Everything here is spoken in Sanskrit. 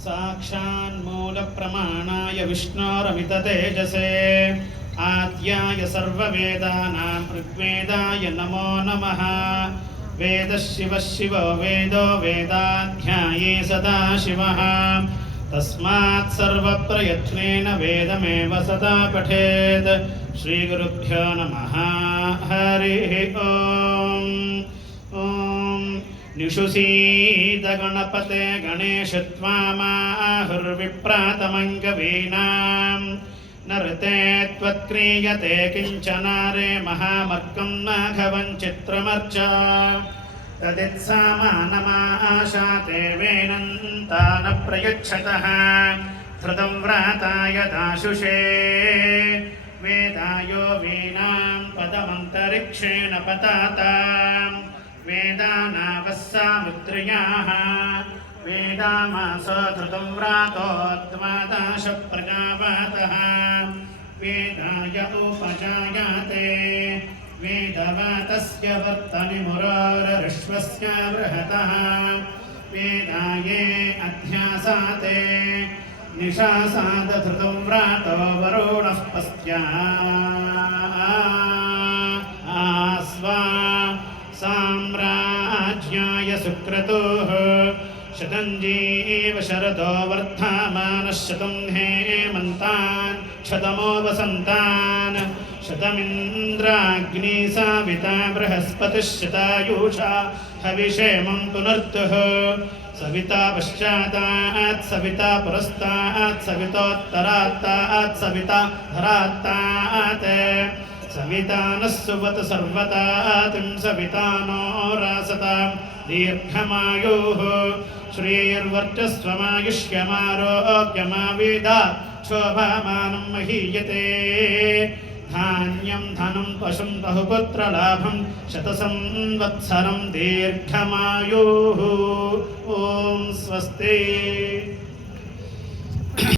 साक्षान्मूलप्रमाणाय विष्णोरमिततेजसे आद्याय सर्ववेदानां ऋग्वेदाय नमो नमः। वेदः शिवः शिवो वेदो वेदाध्याये सदाशिवः तस्मात् सर्वप्रयत्नेन वेदमेव सदा पठेत्। श्रीगुरुभ्यो नमः। हरिः ओम्। निषुसीद गणपते गणेश त्वामाहुर्विप्रातमङ्गवीनां नरते त्वत्क्रियते किञ्चनारे महामर्कं माघवं चित्रमर्च तदित्सामानमाशाते वेणन्ता न प्रयच्छतः धृतं व्राताय दाशुषे वेदायो वीणां पदमन्तरिक्षेण पताताम् वेदानावस्सामुद्र्याः वेदामासो धृतं व्रातोद्वादाश प्रजावातः वेदाय उपजायते वेदवातस्य वर्तनिमुरारश्वस्य बृहतः वेदाये अध्यासाते निशासादधृतं व्रातो वरुणः पस्त्या आस्वा साम्राज्याय सुक्रतुः शतं जीव शरदो वर्धमानः शतं हेमन्तान् शतमो वसन्तान् शतमिन्द्राग्नी साविता बृहस्पतिः शतायुषा हविषेमं पुनर्तुः सविता पश्चातात् सविता पुरस्तात् सवितोत्तरात्तात् सविता धरात्तात् सविता नः सुवत सर्वतातिं सविता नो रासतां दीर्घमायुः श्रीर्वर्चस्वमायुष्यमारोग्यमावेदात् शोभामानं महीयते धान्यं धनं पशुं बहुपुत्रलाभं शतसंवत्सरं दीर्घमायुः। ॐ स्वस्ति।